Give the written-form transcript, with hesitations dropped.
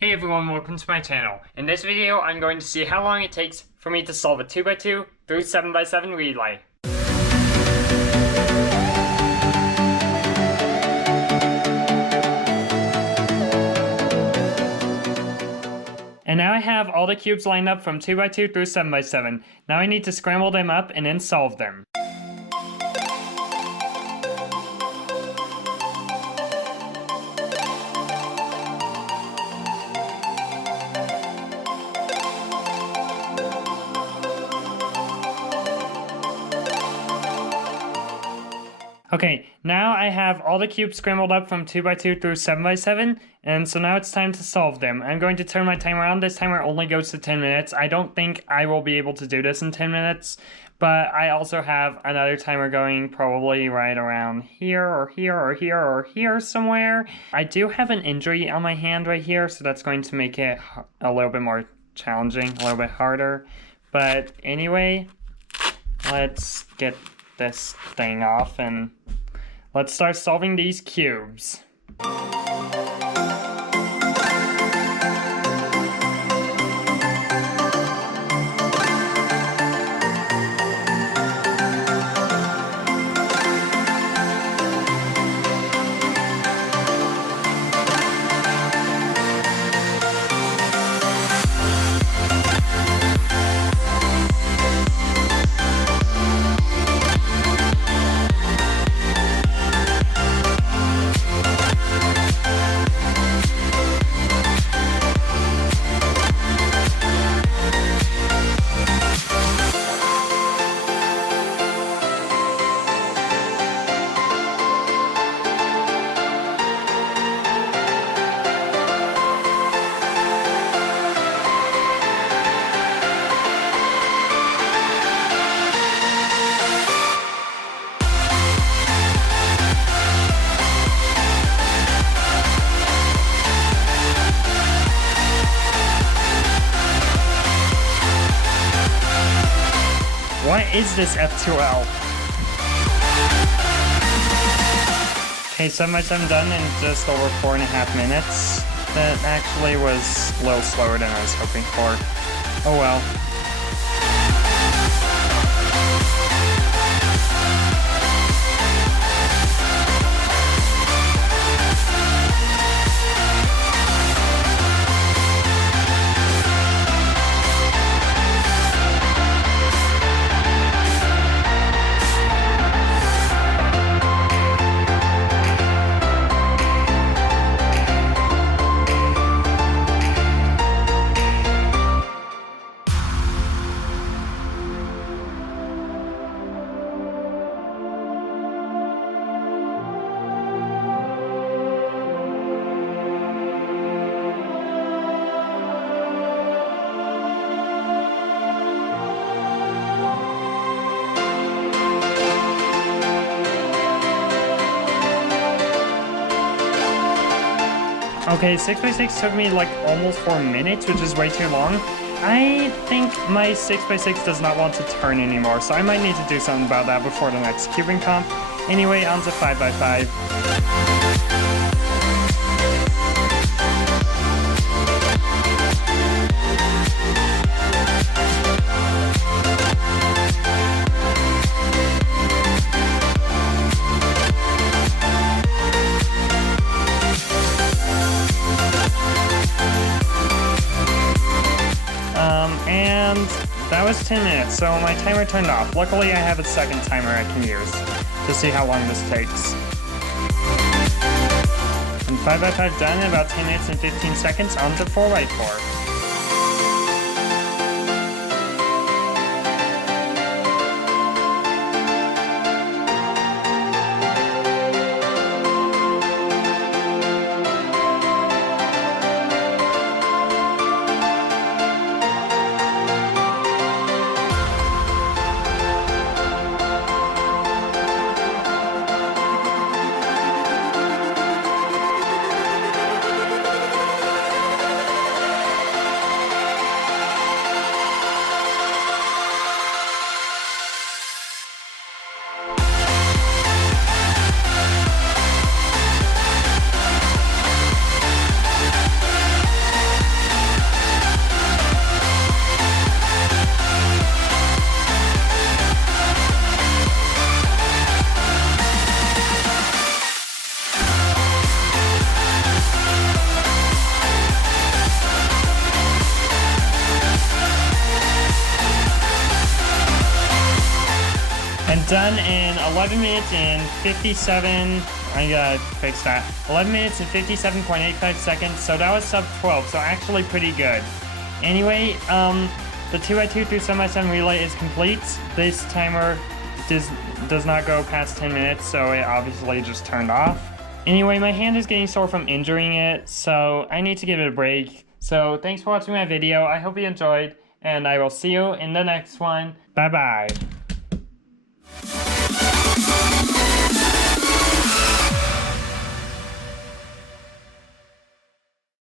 Hey everyone, welcome to my channel. In this video, I'm going to see how long it takes for me to solve a 2x2 through 7x7 relay. And now I have all the cubes lined up from 2x2 through 7x7. Now I need to scramble them up and then solve them. Okay, now I have all the cubes scrambled up from 2x2 through 7x7, and so now it's time to solve them. I'm going to turn my timer on. This timer only goes to 10 minutes. I don't think I will be able to do this in 10 minutes, but I also have another timer going probably right around here or here or here or here somewhere. I do have an injury on my hand right here, so that's going to make it a little bit more challenging, a little bit harder. But anyway, let's get this thing off and let's start solving these cubes. What is this F2L? Okay, 7x7 done in just over 4.5 minutes. That actually was a little slower than I was hoping for. Oh well. Okay, 6x6 took me like almost 4 minutes, which is way too long. I think my 6x6 does not want to turn anymore, so I might need to do something about that before the next cubing comp. Anyway, on to 5x5. And that was 10 minutes, so my timer turned off. Luckily, I have a second timer I can use to see how long this takes. And 5x5 done in about 10 minutes and 15 seconds, on to 4x4. done in 11 minutes and 57, I gotta fix that, 11 minutes and 57.85 seconds, so that was sub 12, so actually pretty good. Anyway, the 2x2 through 7x7 relay is complete. This timer does not go past 10 minutes, so it obviously just turned off. Anyway, my hand is getting sore from injuring it, so I need to give it a break. So thanks for watching my video. I hope you enjoyed, and I will see you in the next one. Bye-bye.